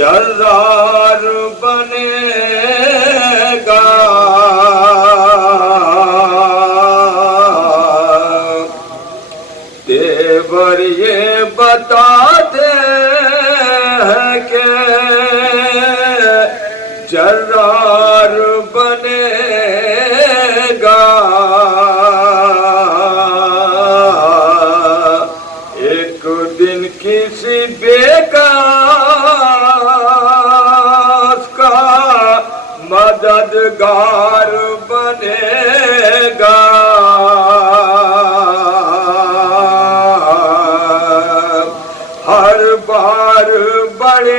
جرار بنے گا دیور یہ بتا دے کہ جرار بنے گا ایک دن کسی بیکار کا مددگار بنے گا ہر بار بڑے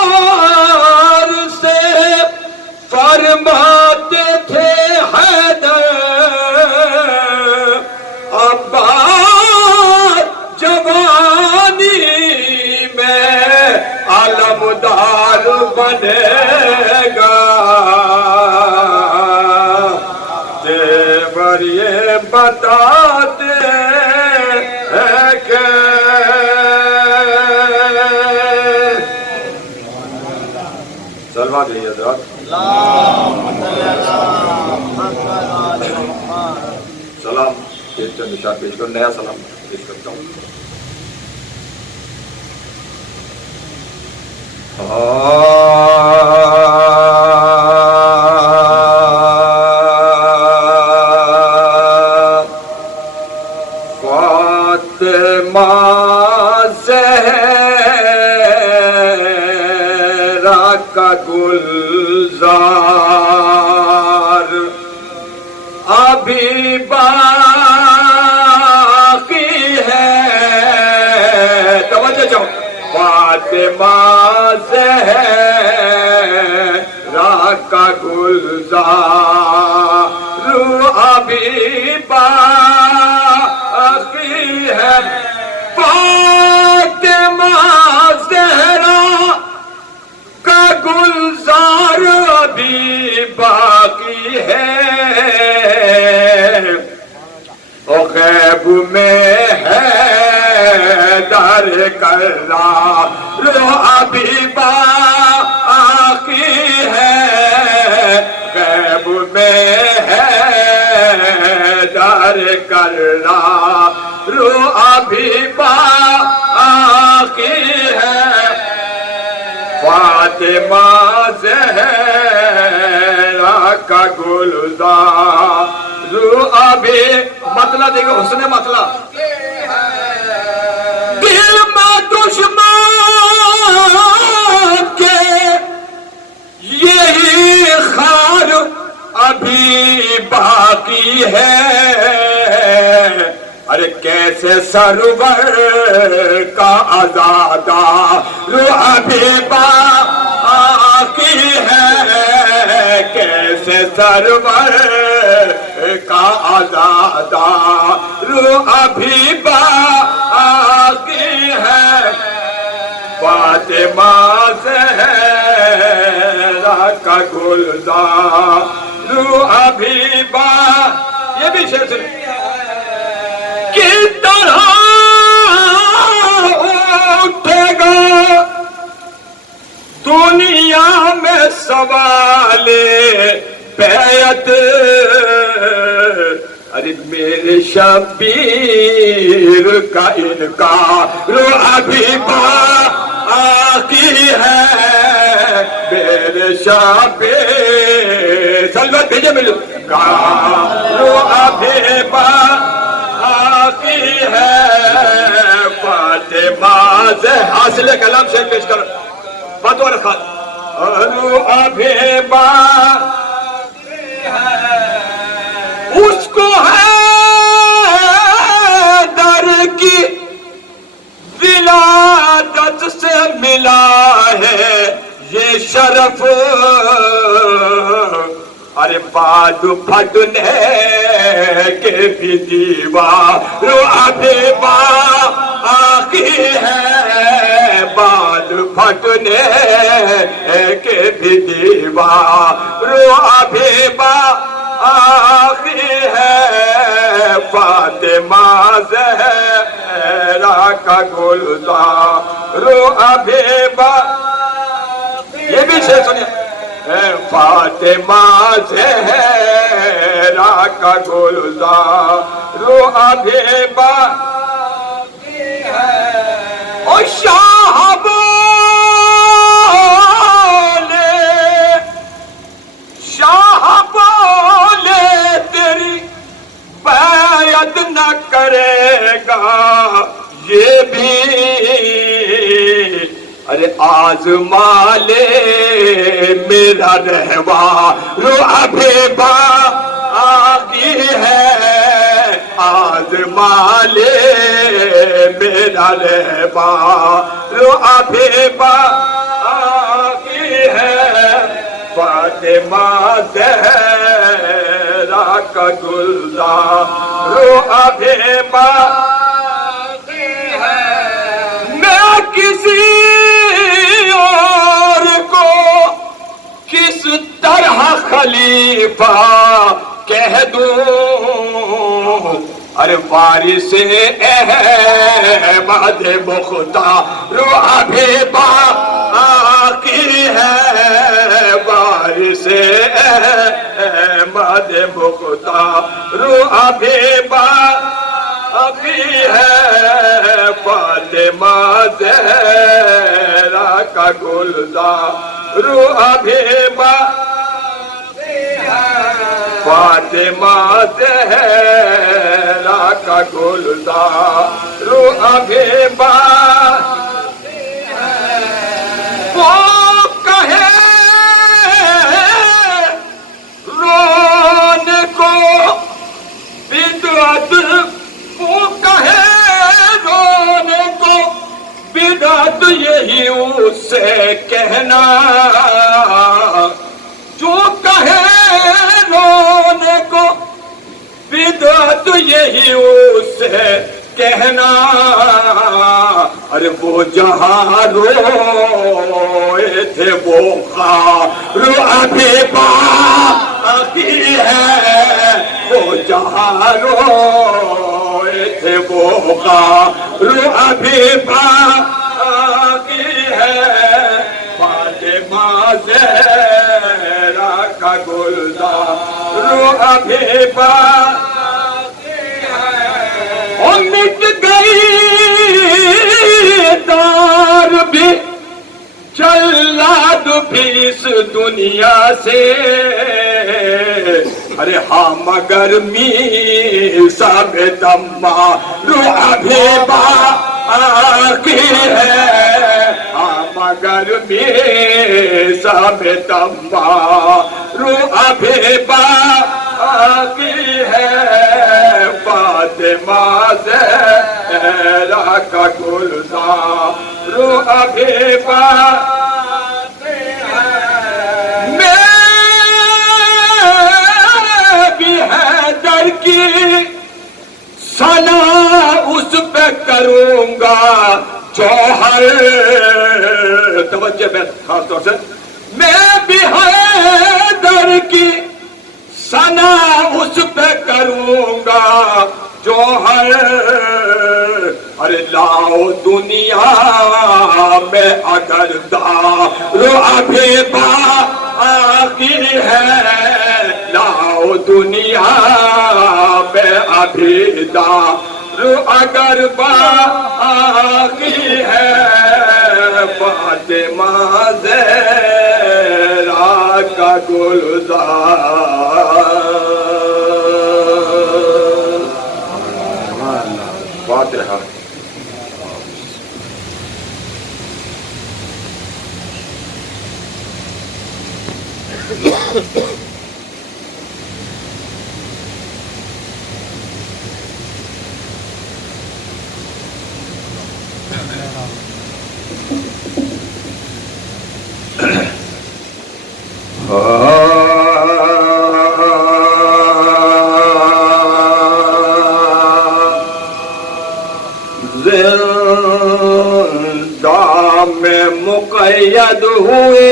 پیار سے فرماتے تھے حیدر عباس جوانی میں علمدار بنے گا دیور یہ بتاتے ہیں کہ سلوات لیجیے حضرات سلام پیش کر نشان پیش کر نیا سلام پیش کرتا ہوں فاطمہ زہرا کا گلزار ابھی باقی ہے توجہ چاہو فاطمہ زہرا کا گلزار ابھی باقی ہے فاطمہ زہرا کا گلزار ابھی باقی ہے او غیب میں ہے در کرار ابھی باقی ہے غیب میں ہے در کرار ابھی باقی ہے فاطمہ زہرا کا گلزار ابھی مطلع دیکھو حسن مطلع دل میں دشمن کے یہی خار ابھی باقی ہے ارے کیسے سرور کا عزادار ابھی باقی ہے کیسے سرور کا عزادار ابھی باقی ہے فاطمہ زہرا کا گلزار ابھی یہ بھی شعر سن کس طرح اٹھے گا دنیا میں سوال بیعت ارے میرے شبیر کا انکار ابھی باقی ہے میرے شبیر سلوات بھیجے ملو ابھی باقی ہے فاطمہ حاصل کلام سے پیش کر باتوں رکھا ابھی باقی ہے اس کو ہے در کی ولادت سے ملا ہے یہ شرف ارے باد پھٹنے کے بھی دیوار ابھی باقی ہے باد پھٹنے کے بھی دیوار ابھی باقی ہے فاطمہ زہرا کا گلزار ابھی یہ بھی شعر سنیے فاطمہ زہرا کا گلزار ابھی باقی ہے اور شاہ بولے تیری بیعت نہ کرے گا یہ بھی ارے آزما لے میرا رہوا ابھی باقی ہے آزما لے میرا رہوا ابھی باقی ہے فاطمہ زہرا کا گلزار ابھی باقی ہے میں کسی اور کو کس طرح خلیفہ کہہ دوں ارے وارث احمد مختار ابھی باقی ہے وارث احمد مختار ابھی باقی ہے فاطمہ زہرا کا گلزار ابھی باقی ہے فاطمہ زہرا کا گلزار ابھی باقی ہے وہ کہے رونے کو بدعت وہ کہے رونے کو بدعت یہی اس سے کہنا جو کہے رونے کو بدعت یہی اس سے کہنا ارے وہ جہاں روئے تھے وہ خار ابھی باقی ہے وہ جہاں روئے تھے وہ خار ابھی باقی ہے فاطمہ زہرا کا گلزار ابھی باقی ہے اور مٹ گئی دار بھی جلاد بھی اس دنیا سے ارے ہاں مگر میسا میں تمہار ابھی باقی ہے ہاں مگر میسا میں تمہار ابھی باقی ہے فاطمہ زہرا کا گلزار ابھی باقی ہے میں بھی حیدر کی ثنا اس پہ کروں گا جوہر توجہ میں خاص طور سے میں بھی حیدر کی ثنا اس پہ کروں گا جوہر ارے لاؤ دنیا میں اگر دار ابھی باقی ہے لاؤ دنیا میں ابھی دار اگر باقی ہے فاطمہ زہرا کا گلزار فاتحہ زندہ میں مقید ہوئے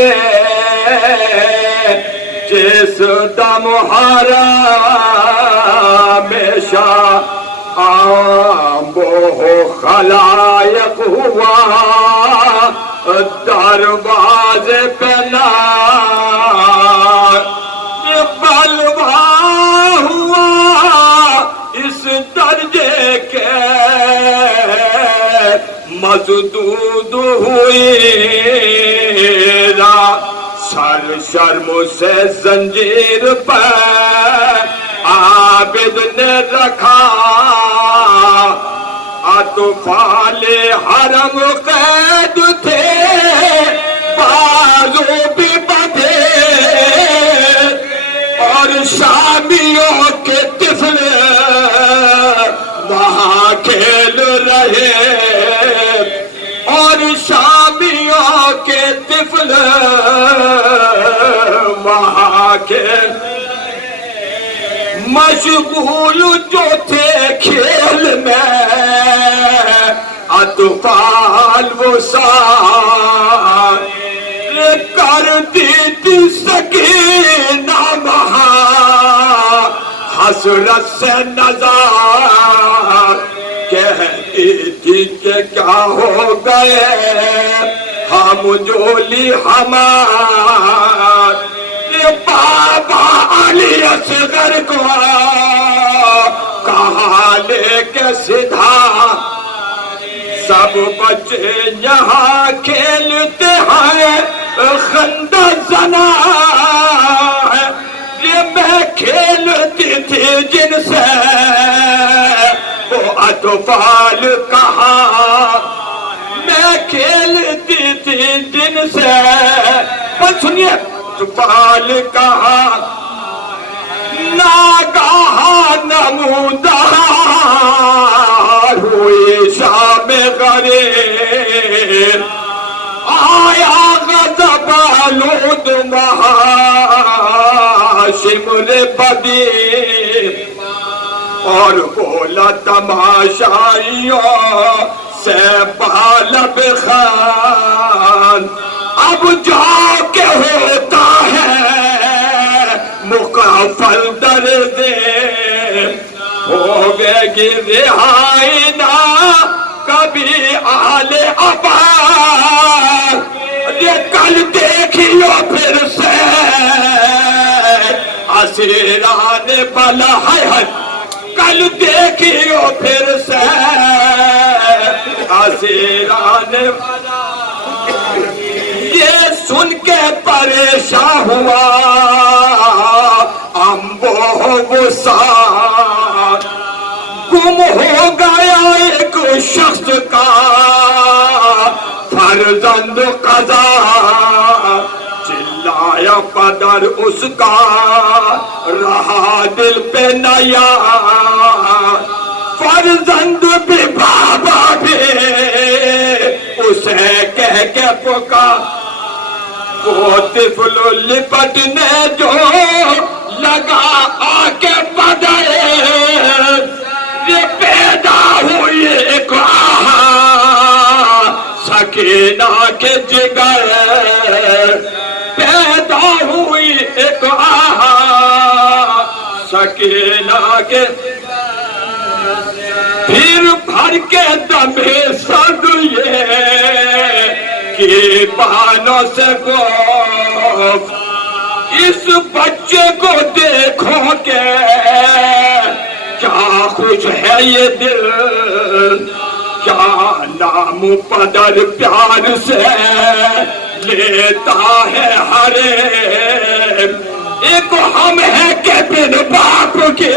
جس دم ہمیشہ عام و خلائق ہوا دروازے پہ بلوا ہوا اس درجے کے مزدود ہوئی سر شرم سے زنجیر پر عابد نے رکھا اطفال حرم قید تھے بازو بھی بدھے اور شامیوں کے طفل وہاں کھیل رہے اور شامیوں کے طفل وہاں کھیل مشغول جو تھے کھیل میں اطفال وہ سار کرتی تھی سکینہ وہاں حسرت سے نظر کہتی تھی کہ کیا ہو گئے ہم جولی ہمار بابا علی اصغر کو کہاں لے کے سدھا سب بچے یہاں کھیلتے ہیں خندہ زنا ہے یہ میں کھیلتی تھی جن سے وہ اطفال کہاں میں کھیلتی تھی جن سے بس سنیے اطفال کہاں ناگاہ نمودار ہوئی شام غریب آیا غضب آلود شمر بدی اور بولا تماشائیوں سے بالب خان اب جا کے ہوتا ہے مقافل درد ہوگے گی رہائی نہ کبھی آل عباس یہ کل دیکھیو پھر سے اسیران بلا ہے کل دیکھیو پھر سے اسیران یہ سن کے پریشان ہوا امبو وسعت گم ہو گیا ایک شخص کا فرزند قضا چلایا قدر اس کا رہا دل پہ نیا فرزند بھی بابا بھی اسے کہہ کے پکار وہ طفل لپٹنے جو لگا آ کے بدرے یہ پیدا ہوئی ایک سکینہ کے جگر پیدا ہوئی ایک سکینہ کے پھر بھر کے دمے سد یہ کہ بانوں سے گفت اس بچے کو دیکھو کہ کیا خوش ہے یہ دل کیا نام پدر پیار سے لیتا ہے ہر ایک ہم ہے کہ بن باپ کے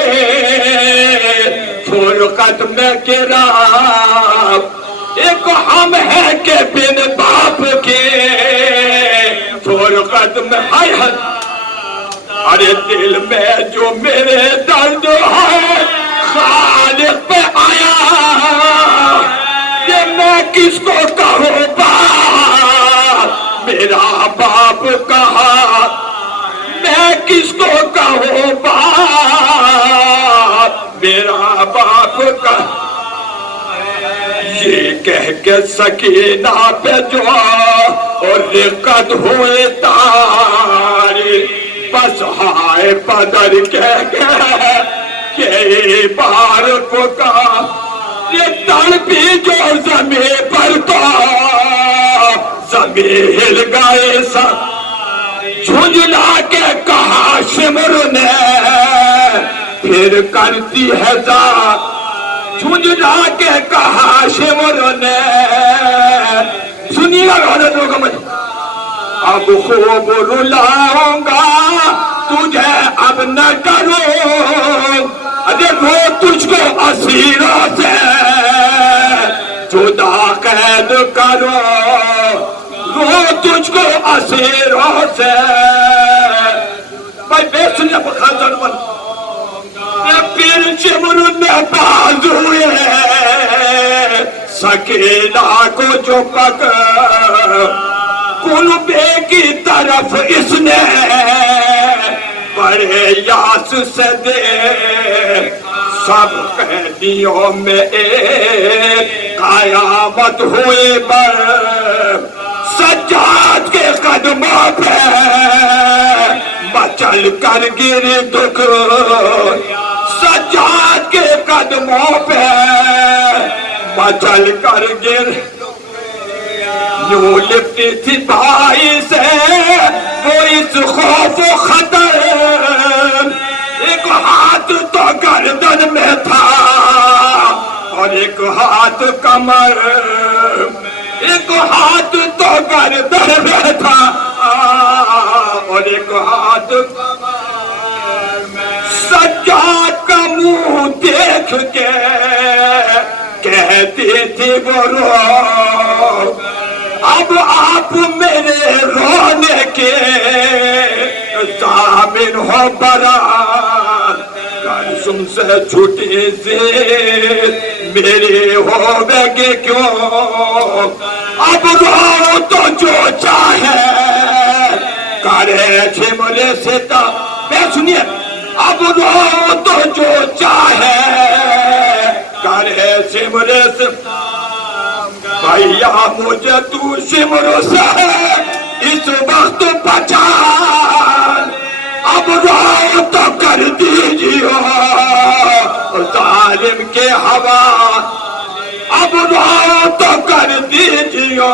فرقت میں گرا ایک ہم ہے کہ بن باپ کے فرقت میں ارے دل میں جو میرے درد ہے خالق پہ آیا یہ میں کس کو کہوں باپ میرا باپ کہا میں کس کو کہوں باپ میرا باپ کہا یہ کہہ کے سکینہ پہ جو اور رقت ہوئے تاری بس ہائے پدر کہ بار کو کہا یہ تڑپی جو زمین پر تو زمین ہل گئے سب جھنجھلا کے کہا شمر نے پھر کرتی ہے ذات جھنجھلا کے کہا شمر نے سنیے غلط لوگوں میں اب خوب رلاؤں گا تجھے اب نہ ڈروں دیکھو تجھ کو اسیروں سے جدا قید کرو رو تجھ کو اسیروں سے بھائی بے سنیا بخار جانوان پھر شمر نے باز ہوئے سکینہ کو جو پکڑ قلبے کی طرف اس نے بڑے یاس سے دے سب قیدیوں میں ایک قیامت ہوئے پر سجاد کے قدموں پہ مچل کر گر دکھ سجاد کے قدموں پہ مچل کر گر یوں لپٹی تھی بھائی سے وہ اس خوف و خطر ایک ہاتھ تو گردن میں تھا اور ایک ہاتھ کمر ایک ہاتھ تو گردن میں تھا اور ایک ہاتھ سجاد کا منہ دیکھ کے کہتی تھی وہ رو اب آپ میرے رونے کے ضامن ہو برات قسم سے چھوٹی زید میری ہوے گے کیوں اب رو تو جو چاہے کرے چھملے سے تا میں سنیے اب رو تو جو چاہے کرے چھملے سے بھائیا مجھے تو شمر سے اس وقت پہچان اب رو تو کر دیجیے ظالم کے ہوا اب رو تو کر دیجیے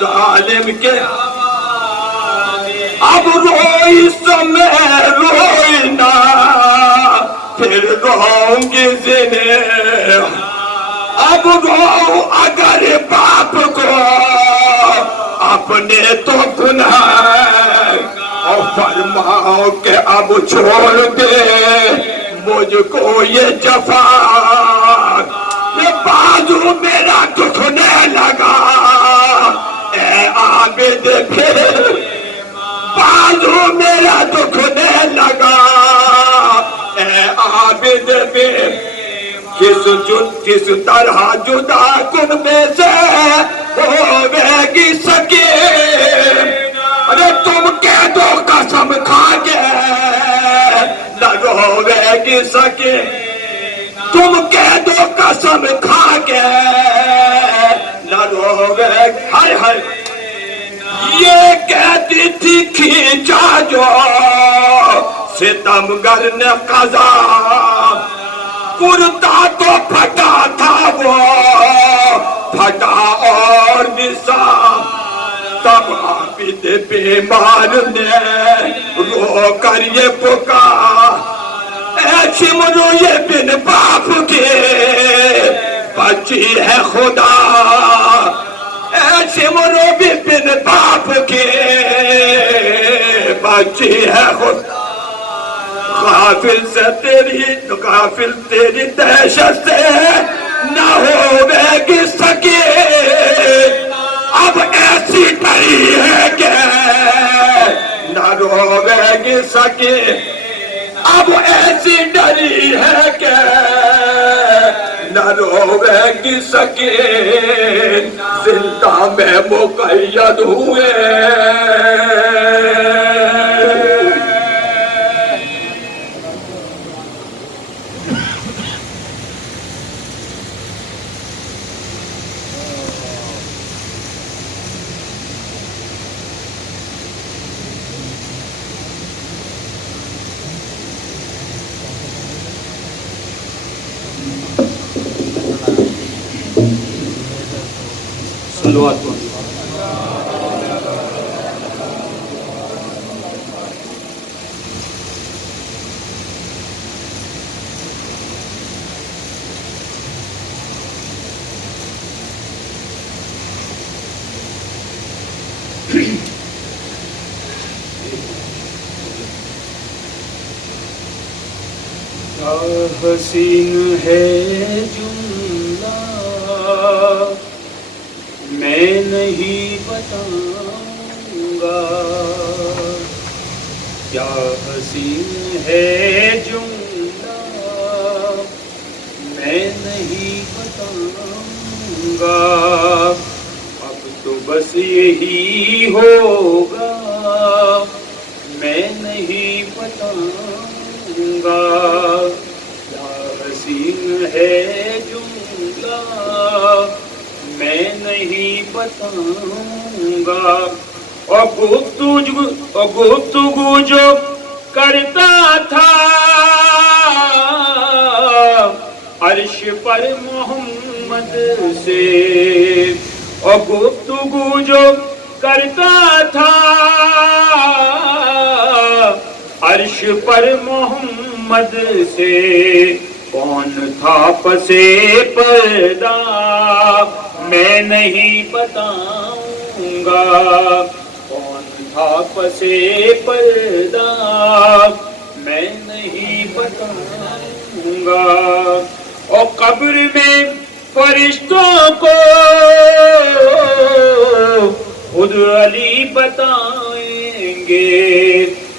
ظالم کے اب روئی سمے روئی نا پھر روؤں گی زنے اب رو اگر باپ کو اپنے تو گناہ اور فرماؤ کہ اب چھوڑ دے مجھ کو یہ جفا یہ بازو میرا دکھنے لگا اے عابد پھر بازو میرا دکھنے لگا اے عابد پھر کس طرح جدا کن میں سے ہوے گی سکے ارے تم کہہ دو قسم کھا کے نہ ہوے گی سکے تم کہہ دو قسم کھا کے نہ ہوے ہائے ہائے یہ کہتی تھی کھینچا جو ستمگر نے قضا کرتا تو پھٹا تھا وہ پھٹا اور نثار تب عابد بیمار نے رو کر یہ پکار اے شمرو یہ بن باپ کے بچی ہے خدا اے شمرو بھی بن باپ کے بچی ہے خدا غافل تیری دہشت سے نہ ہوے گی سکے اب ایسی ڈری ہے کہ نہ ہوے گی سکے اب ایسی ڈری ہے کہ نہ ہوے گی سکے زندہ میں مقید ہوئے صلوات پڑھو. کیا حسین ہے جملہ میں نہیں بتاؤں گا، کیا حسین ہے جملہ میں نہیں بتاؤں گا، اب تو بس یہی ہوگا میں نہیں بتاؤں گا، کیا حسین ہے جملہ میں نہیں بتاؤں گا، اور گفتگو جو کرتا تھا عرش پر محمد سے، اور گفتگو جو کرتا تھا عرش پر محمد سے، کون تھا پسے پردہ میں نہیں بتاؤں گا، کون تھا پسے پردہ میں نہیں بتاؤں گا، اور قبر میں فرشتوں کو خود علی بتائیں گے،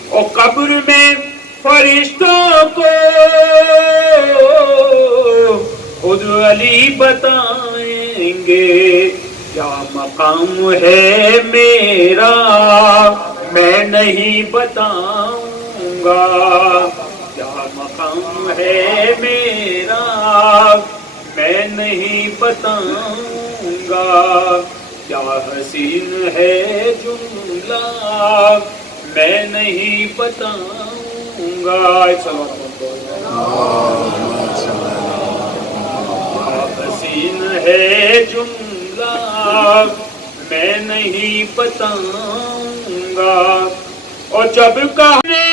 اور قبر میں فرشتوں کو خود علی بتائیں گے، کیا مقام ہے میرا میں نہیں بتاؤں گا، کیا مقام ہے میرا میں نہیں بتاؤں گا، کیا حسین ہے جملہ میں نہیں بتاؤں گا، کیا حسین ہے جملہ میں نہیں بتاؤں گا، اور جب کہنے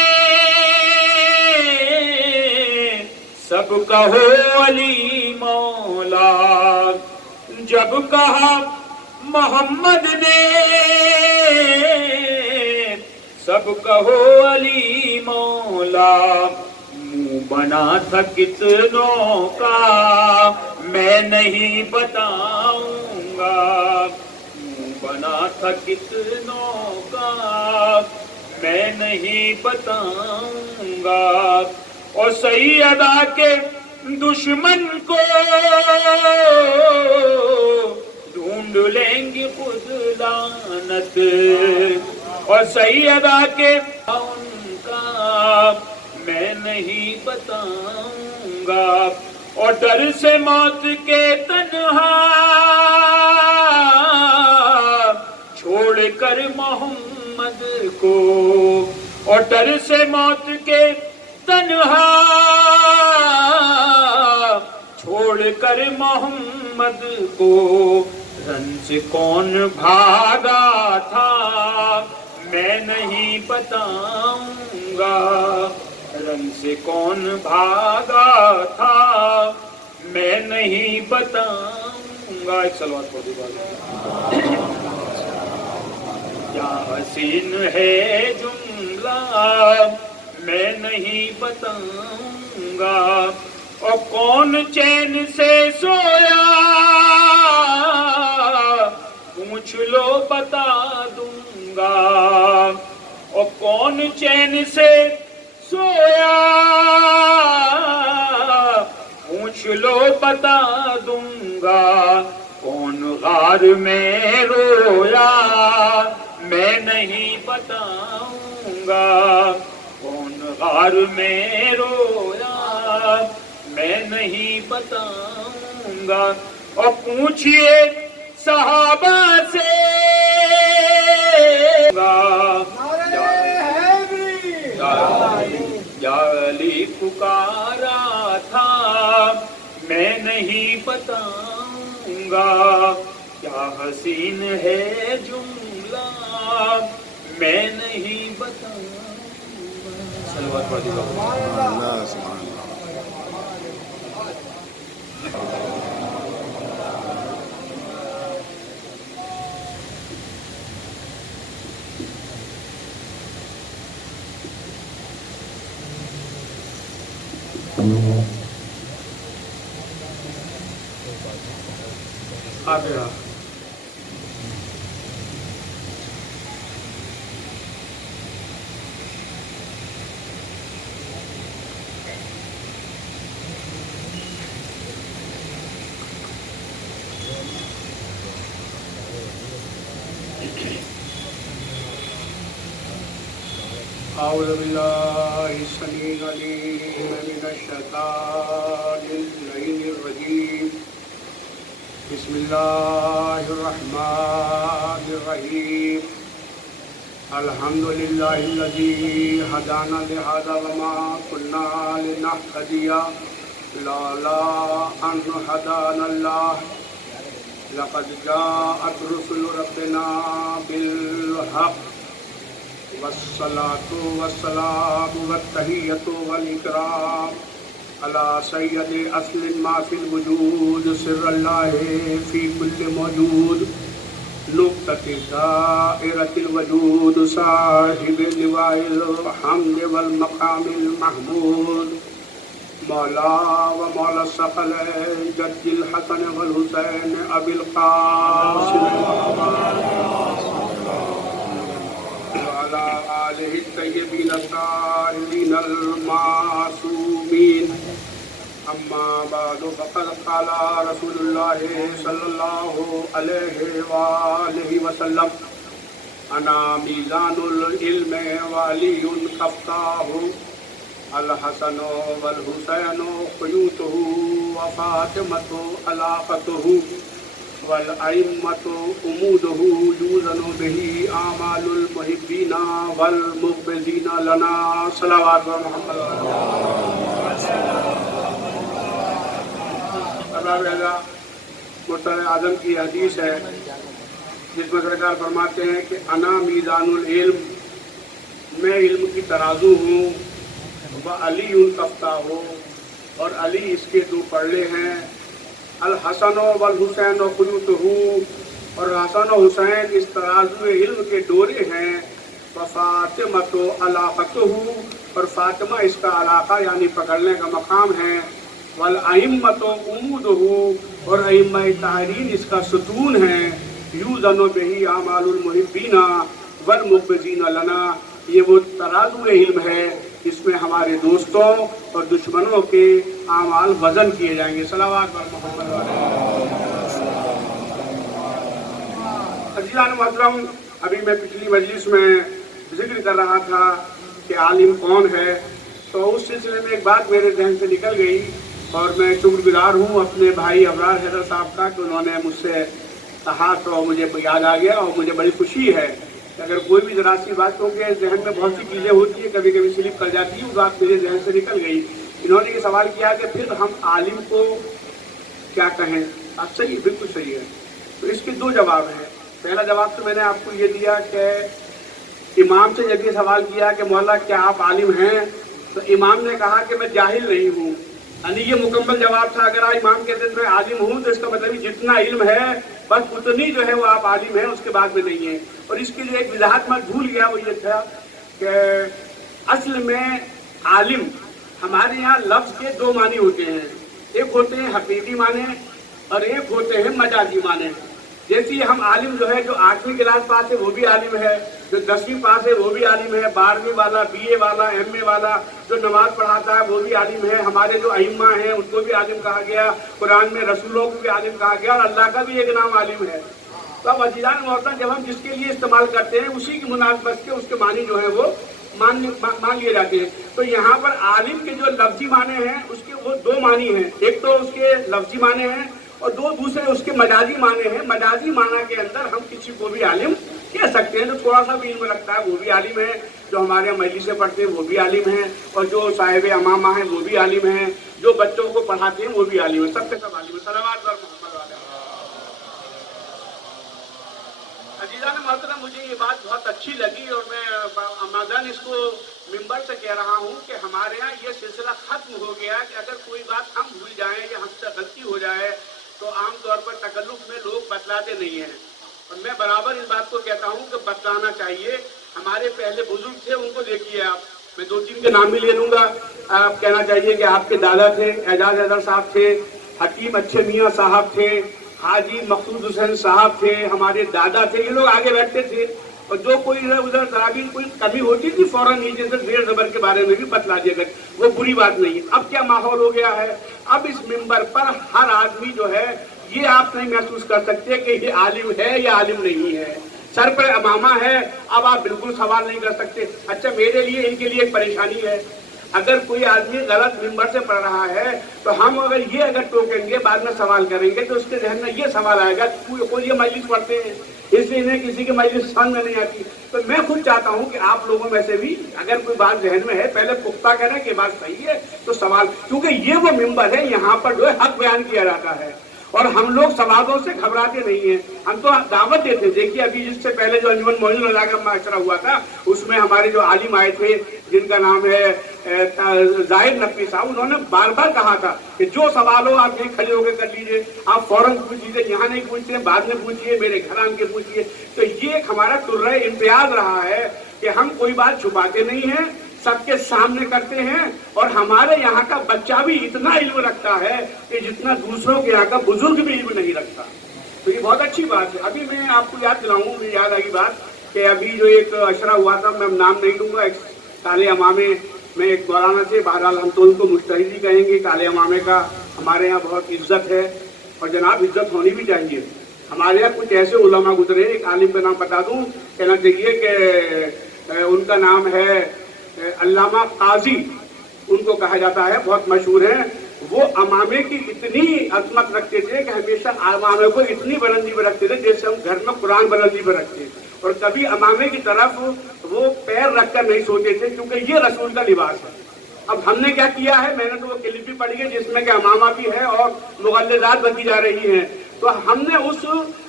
سب کہو علی مولا، جب کہا محمد نے سب کہو علی مولا، منہ بنا تھا کتنوں کا میں نہیں بتاؤں گا، منہ بنا تھا کتنوں کا میں نہیں بتاؤں گا، اور سیدہ کے دشمن کو ڈھونڈ لیں گی خود لعنت، اور سیدہ کے ان کا میں نہیں بتاؤں گا، اور ڈر سے موت کے تنہا چھوڑ کر محمد کو، اور ڈر سے موت کے تنہا چھوڑ کر محمد کو، رن سے کون بھاگا تھا میں نہیں بتاؤں گا، رن سے کون بھاگا تھا میں نہیں بتاؤں گا، ایک صلوات پڑھ دو، کیا حسین ہے جملہ میں نہیں بتاؤں گا، اور کون چین سے سویا پوچھ لو بتا دوں گا، اور کون چین سے سویا پوچھ لو بتا دوں گا، کون غار میں رویا میں نہیں بتاؤں گا، کون غار میں رویا میں نہیں بتاؤں گا، اور پوچھئے صحابہ سے یا علی پکارا تھا میں نہیں بتاؤں گا، کیا حسین ہے جملہ میں نہیں بتاؤں صلوات پڑھ دیجیے اللہ سبحان اللہ. فاتحہ. أعوذ بالله السميع العليم من الشيطان اللعين الرجيم. بسم الله الرحمن الرحيم. الحمد لله الذي هدانا لهذا وما كنا لنهتدي لولا أن هدانا الله. لقد جاءت رسل ربنا بالحق والصلاة والسلام والتحية والإكرام على سيد أصل ما في الوجود سر الله في كل موجود نقطة دائرة الوجود صاحب اللواء الحمد والمقام المحمود مولا ومولا الثقلين جد الحسن والحسين أبي القاسم وعلى آله الطيبين الطاهرين المعصومين. أما بعد فقد قال رسول الله صلى الله عليه وآله وسلم أنا ميزان العلم وعلي كفتاه الحسن والحسين خيوطه وفاطمة علاقته والأئمة أموده يوزن به أعمال المحبين والمقبلين لنا صلوات محمد. اللہ مرتضی اعظم کی حدیث ہے جس میں سرکار فرماتے ہیں کہ انا میزان العلم، میں علم کی ترازو ہوں، وعلی کفتہ ہوں، اور علی اس کے دو پڑلے ہیں، الحسن والحسین خیوطہ، اور حسن و حسین اس ترازو علم کے ڈورے ہیں، وفاطمۃ علاقتہ، اور فاطمہ اس کا علاقہ یعنی پکڑنے کا مقام ہے، والائمۃ عمودہ، اور ائمہ طاہرین اس کا ستون ہے، یوزن بہ اعمال المحبین والمقبضین لنا، یہ وہ ترازو علم ہے اس میں ہمارے دوستوں اور دشمنوں کے اعمال وزن کیے جائیں گے. صلوات بر محمد عزیزان محترم، ابھی میں پچھلی مجلس میں ذکر کر رہا تھا کہ عالم کون ہے، تو اس سلسلے میں ایک بات میرے ذہن سے نکل گئی، اور میں شکر گزار ہوں اپنے بھائی ابرار حیدر صاحب کا کہ انہوں نے مجھ سے کہا تو مجھے یاد آ گیا، اور مجھے بڑی خوشی ہے کہ اگر کوئی بھی ذرا سی بات، کیونکہ ذہن میں بہت سی چیزیں ہوتی ہیں، کبھی کبھی سلپ کر جاتی ہے، وہ بات میرے ذہن سے نکل گئی. انہوں نے یہ سوال کیا کہ پھر ہم عالم کو کیا کہیں؟ اب صحیح، بالکل صحیح ہے. تو اس کے دو جواب ہیں. پہلا جواب تو میں نے آپ کو یہ دیا کہ امام سے جب یہ سوال کیا کہ مولا کیا آپ عالم ہیں، تو امام نے کہا کہ میں جاہل نہیں ہوں، یعنی یہ مکمل جواب تھا. اگر امام کہتے ہیں میں عالم ہوں تو اس کا مطلب جتنا علم ہے بس اتنی جو ہے وہ آپ عالم ہیں، اس کے بعد میں نہیں ہے. اور اس کے لیے ایک وضاحت میں بھول گیا، وہ یہ تھا کہ اصل میں عالم ہمارے یہاں لفظ کے دو معنی ہوتے ہیں، ایک ہوتے ہیں حقیقی معنی اور ایک ہوتے ہیں مجازی معنی. جیسے ہم عالم جو ہے جو 8ویں کلاس پاس ہے وہ بھی عالم ہے، جو 10ویں پاس ہے وہ بھی عالم ہے، 12ویں والا، BA والا، MA والا جو نماز پڑھاتا ہے وہ بھی عالم ہے. ہمارے جو ائمہ ہیں ان کو بھی عالم کہا گیا، قرآن میں رسولوں کو بھی عالم کہا گیا، اور اللہ کا بھی ایک نام عالم ہے. تو اب عزیزان محترم جب ہم جس کے لیے استعمال کرتے ہیں اسی کی مناسبت سے اس کے معنی جو ہے وہ مان لیے جاتے ہیں. تو یہاں پر عالم کے جو لفظی معنی ہیں اس کے وہ دو معنی ہیں، ایک تو اس کے لفظی معنی ہیں اور دوسرے اس کے مجازی معنی ہیں. مجازی معنی کے اندر ہم کسی کو بھی عالم کہہ سکتے ہیں جو تھوڑا سا بھی علم رکھتا ہے وہ بھی عالم ہے، جو ہمارے یہاں مجلس سے پڑھتے ہیں وہ بھی عالم ہیں، اور جو صاحب امامہ ہیں وہ بھی عالم ہیں، جو بچوں کو پڑھاتے ہیں وہ بھی عالم ہیں، سب کے سب عالم ہیں. صلوات بر محمد علیہ. अजीज़ान मोहतरम, मुझे ये बात बहुत अच्छी लगी और मैं अमाज़न इसको मिंबर से कह रहा हूँ कि हमारे यहाँ ये सिलसिला ख़त्म हो गया कि अगर कोई बात हम भूल जाएं या हमसे गलती हो जाए तो आमतौर पर तकल्लुफ़ में लोग बतलाते नहीं हैं। और मैं बराबर इस बात को कहता हूँ कि बतलाना चाहिए। हमारे पहले बुजुर्ग थे, उनको देखिए आप, मैं 2-3 के नाम भी ले लूँगा। आप कहना चाहिए कि आपके दादा थे एजाज हैदर साहब थे, हकीम अच्छे मियाँ साहब थे, हाजी मकसूद हुसैन साहब थे, हमारे दादा थे, ये लोग आगे बैठते थे। और जो कोई इधर उधर तराबी कोई कमी होती थी फौरन नीचे से जेर ज़बर के बारे में भी बतला दिया गया, वो बुरी बात नहीं है। अब क्या माहौल हो गया है, अब इस मिंबर पर हर आदमी जो है ये आप नहीं महसूस कर सकते कि ये आलिम है या आलिम नहीं है। सर पर अमामा है, अब आप बिल्कुल सवाल नहीं कर सकते। अच्छा, मेरे लिए इनके लिए एक परेशानी है, अगर कोई आदमी गलत मिंबर से पढ़ रहा है तो हम अगर टोकेंगे, बाद में सवाल करेंगे तो उसके जहन में ये सवाल आएगा कोई ये मजलिस पढ़ते हैं इसलिए इन्हें किसी की मजलिस समझ में नहीं आती। तो मैं खुद चाहता हूं कि आप लोगों में से भी अगर कोई बात जहन में है पहले पुख्ता करें कि बात सही है तो सवाल, क्योंकि ये वो मिंबर है यहाँ पर जो है हक बयान किया जाता है और हम लोग सवालों से घबराते नहीं हैं, हम तो दावत देते। देखिए अभी जिससे पहले जो अंजुमन मोइनुल हुदा का माशरा हुआ था उसमें हमारे जो आलिम आए थे जिनका नाम है जाहिद नकवी साहब, उन्होंने बार बार कहा था कि जो सवाल हो आप यहीं खड़े होकर कर लीजिए, आप फौरन पूछ लीजिए, यहाँ नहीं पूछते बाद में पूछिए, मेरे घर आन के पूछिए। तो ये एक हमारा तुर्रे इम्तियाज रहा है कि हम कोई बात छुपाते नहीं हैं, सबके सामने करते हैं। और हमारे यहाँ का बच्चा भी इतना इल्म रखता है कि जितना दूसरों के यहाँ का बुजुर्ग भी इल्म नहीं रखता। तो ये बहुत अच्छी बात है। अभी मैं आपको याद दिलाऊं, मुझे याद आई बात कि अभी जो एक अशरा हुआ था, मैं नाम नहीं लूंगा, एक काले अमामे में एक मौलाना थे, बहरहाल हम तो उनको मुस्तहिदी कहेंगे। काले अमामे का हमारे यहाँ बहुत इज्जत है और जनाब इज्जत होनी भी चाहिए। हमारे यहाँ कुछ ऐसे उलमा गुजरे, एक आलिम का नाम बता दूं, कहना चाहिए कि उनका नाम है अल्लामा काजी, उनको कहा जाता है, बहुत मशहूर है। वो अमामे की इतनी अजमत रखते थे कि हमेशा अमामे को इतनी बुलंदी पर रखते थे जैसे हम घर में कुरान बुलंदी पर रखते हैं, और कभी अमामे की तरफ वो पैर रखकर नहीं सोते थे क्योंकि ये रसूल का लिबास है। अब हमने क्या किया है, मैंने तो वो क्लिप भी पढ़ी है जिसमें कि अमामा भी है और मुगल्लज़ात बची जा रही हैं। तो हमने उस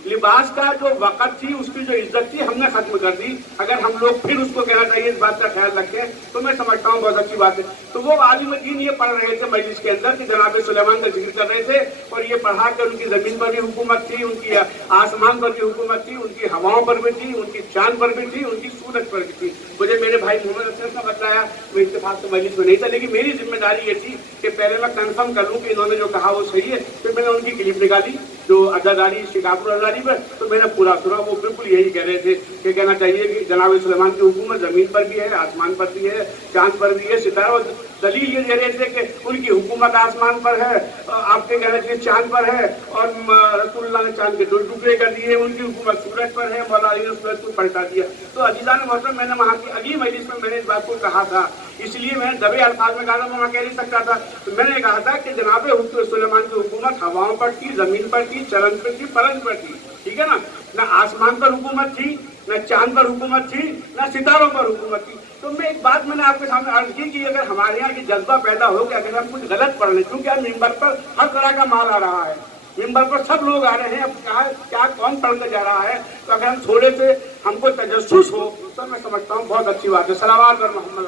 लिबास का जो वक़्त थी, उसकी जो इज्जत थी, हमने खत्म कर दी। अगर हम लोग फिर उसको कहना चाहिए, इस बात का ख्याल रखें, तो मैं समझता हूँ बहुत अच्छी बात है। तो वो आलिम दीन ये पढ़ रहे थे मजलिस के अंदर कि जनाब सुलेमान का जिक्र कर रहे थे और ये पढ़ा कर उनकी ज़मीन पर भी हुकूमत थी, उनकी आसमान पर भी हुकूमत थी, उनकी हवाओं पर भी थी, उनकी चांद पर भी थी, उनकी सूरज पर भी थी। मुझे मेरे भाई मोहम्मद अफसर ने बताया, मैं इत्तेफाक से मजलिस में नहीं था, लेकिन मेरी जिम्मेदारी ये थी कि पहले मैं कन्फर्म कर लूँ कि इन्होंने जो कहा वो सही है। फिर मैंने उनकी क्लिप निकाली जो अजादारी शिकापुर अजादारी पर, तो मैंने पूरा सुना, वो बिल्कुल यही कह रहे थे कि कहना चाहिए कि जनाब सुलेमान की हुकूमत ज़मीन पर भी है, आसमान पर भी है, चांद पर भी है, सितारा। और दलील ये दे रहे थे कि उनकी हुकूमत आसमान पर है, आपके कहना चाहिए चांद पर है, और रसूलुल्लाह ने चांद के 2 टुकड़े कर दिए, उनकी हुकूमत सूरज पर है, मौला अली ने सूरज को पलटा दिया। तो अजीज़ान मोहतरम, मैंने वहाँ की अगली मजलिस में मैंने इस बात को कहा था, इसलिए मैंने दबे अल्फाज में कहा था, मैं कह नहीं सकता था। तो मैंने कहा था कि जनाब सुलेमान की हुकूमत हवाओं पर थी, जमीन पर थी, चलन पर थी, परंज पर थी, ठीक है ना। न आसमान पर हुकूमत थी, न चांद पर हुकूमत थी, न सितारों पर हुकूमत थी। तो मैं एक बात मैंने आपके सामने अर्ज की कि अगर हमारे यहाँ ये जज्बा पैदा हो कि अगर हम कुछ गलत पढ़ लें, क्योंकि अब मिंबर पर हर तरह का माल आ रहा है, मिंबर पर सब लोग आ रहे हैं, अब क्या कौन पढ़ने जा रहा है, तो अगर हम थोड़े से हमको तजस्सुस हो तो मैं समझता हूँ बहुत अच्छी बात है। सलावत और मोहम्मद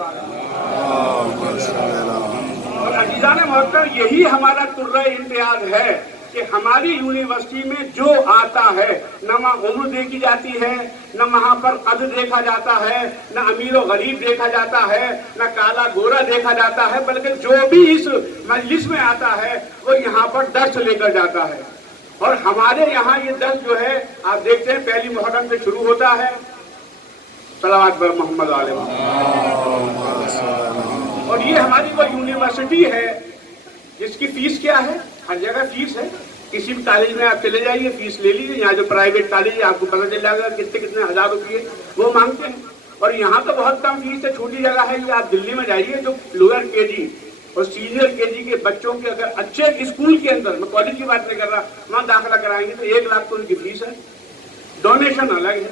और अजीज़ान मोहतरम, यही हमारा तुर्रा इम्तियाज है कि हमारी यूनिवर्सिटी में जो आता है न वहाँ उम्र देखी जाती है, न वहाँ पर कद देखा जाता है, न अमीर और गरीब देखा जाता है, न काला गोरा देखा जाता है, बल्कि जो भी इस मजलिस में आता है वो यहाँ पर दर्स लेकर जाता है। और हमारे यहाँ ये दर्स जो है आप देखते हैं पहली मुहर्रम से शुरू होता है, सलावत पर मोहम्मद वाले, और ये हमारी वो यूनिवर्सिटी है जिसकी फीस क्या है, हर जगह फीस है। किसी भी कॉलेज में आप चले जाइए, फीस ले लीजिए, यहाँ जो प्राइवेट कॉलेज है आपको पता चल जाएगा कितने कितने हजार रुपये वो मांगते हैं। और यहाँ तो बहुत कम फीस है, छोटी जगह है। ये आप दिल्ली में जाइए जो लोअर केजी और सीनियर केजी के बच्चों के अगर अच्छे स्कूल के अंदर, मैं कॉलेज की बात नहीं कर रहा, वहाँ दाखिला कराएंगे तो 1 लाख तो उनकी फीस है, डोनेशन अलग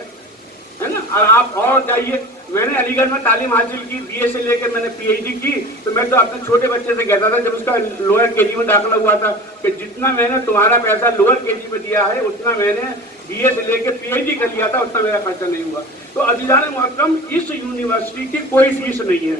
है ना। और आप और जाइए, मैंने अलीगढ़ में तालीम हासिल की, BA से लेकर मैंने PhD की, तो मैं तो अपने छोटे बच्चे से कहता था जब उसका लोअर केजी में दाखिला हुआ था कि जितना मैंने तुम्हारा पैसा लोअर केजी में दिया है उतना मैंने BA से लेके PhD कर लिया था, उतना मेरा खर्चा नहीं हुआ। तो अजीजान मोहतरम, इस यूनिवर्सिटी की कोई फीस नहीं है,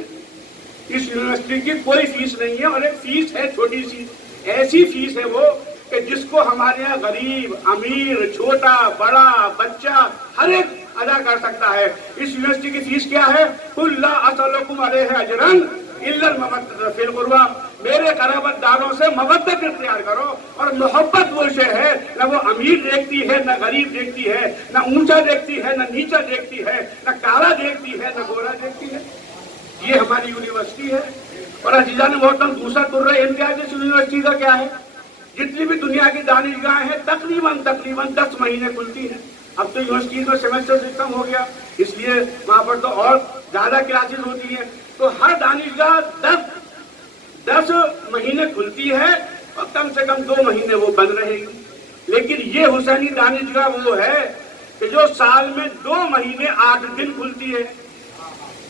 इस यूनिवर्सिटी की कोई फीस नहीं है। और एक फीस है छोटी सी, ऐसी फीस है वो कि जिसको हमारे यहाँ गरीब, अमीर, छोटा, बड़ा, बच्चा हर एक अदा कर सकता है। इस यूनिवर्सिटी की फीस क्या है? कुल ला असलकुम अलैहि अजरन इल्लल मवद्दत फिल कुर्बा, मेरे क़राबतदारों से मवद्दत इख्तियार करो। और मोहब्बत वो शे है, न वो अमीर देखती है, न गरीब देखती है, न ऊंचा देखती है, न नीचा देखती है, न काला देखती है, न गोरा देखती है। ये हमारी यूनिवर्सिटी है। और अजीजान मोहतरम, दूसरा तुर्रा इम्तियाज इस यूनिवर्सिटी का क्या है? जितनी भी दुनिया की दानिशगाह हैं तकरीबन 10 महीने खुलती हैं। अब तो यूनिवर्सिटीज में सेमेस्टर सिस्टम हो गया, इसलिए वहाँ पर तो और ज्यादा क्लासेस होती हैं। तो हर दानिशगाह 10 महीने खुलती है और कम से कम 2 महीने वो बंद रहेगी। लेकिन ये हुसैनी दानिशगाह वो है कि जो साल में 2 महीने 8 दिन खुलती है,